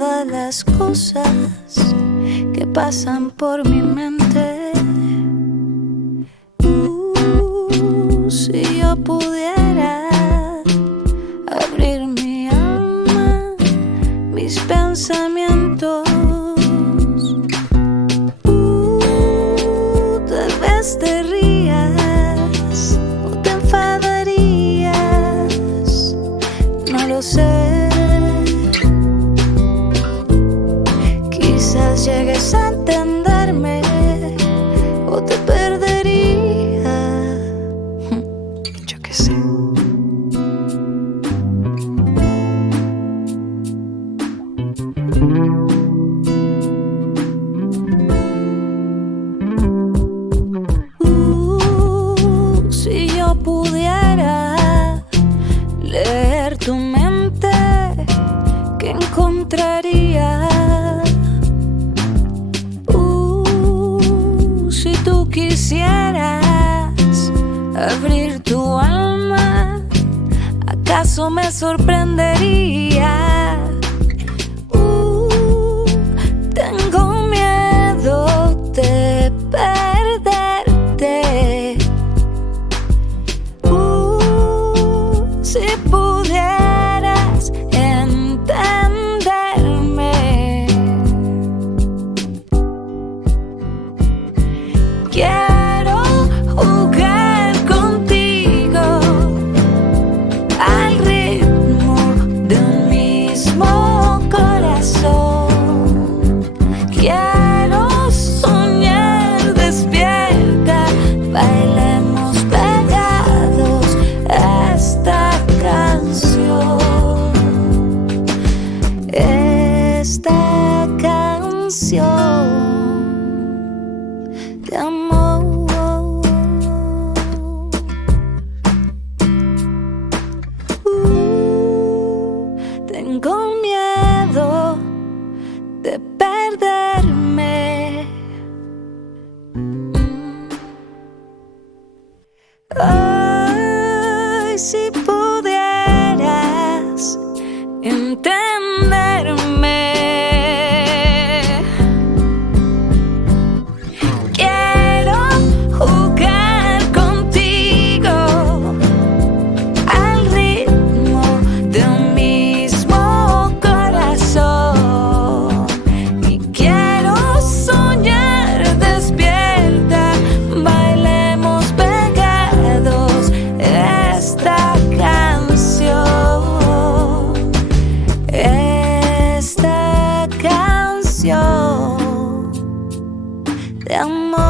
todas las cosas que pasan por mi mente. Si yo pudiera abrir mi alma, mis pensamientos, tal vez te rías o te enfadarías, no lo sé. Quizás llegues a entenderme o te perdería, yo qué sé. Si yo pudiera leer tu mente, ¿qué encontraría? Si tú quisieras abrir tu alma, ¿acaso me sorprendería? Tengo miedo de perderte. Si pudieras entenderme, quiero jugar contigo al ritmo de un mismo corazón. Quiero soñar despierta, bailemos pegados a esta canción. Esta canción de amor. Tengo miedo de perderme. Ay, si pudieras entenderme. Quiero jugar contigo al ritmo de un mismo corazón. Y quiero soñar despierta, bailemos pegados esta canción. Esta canción de amor.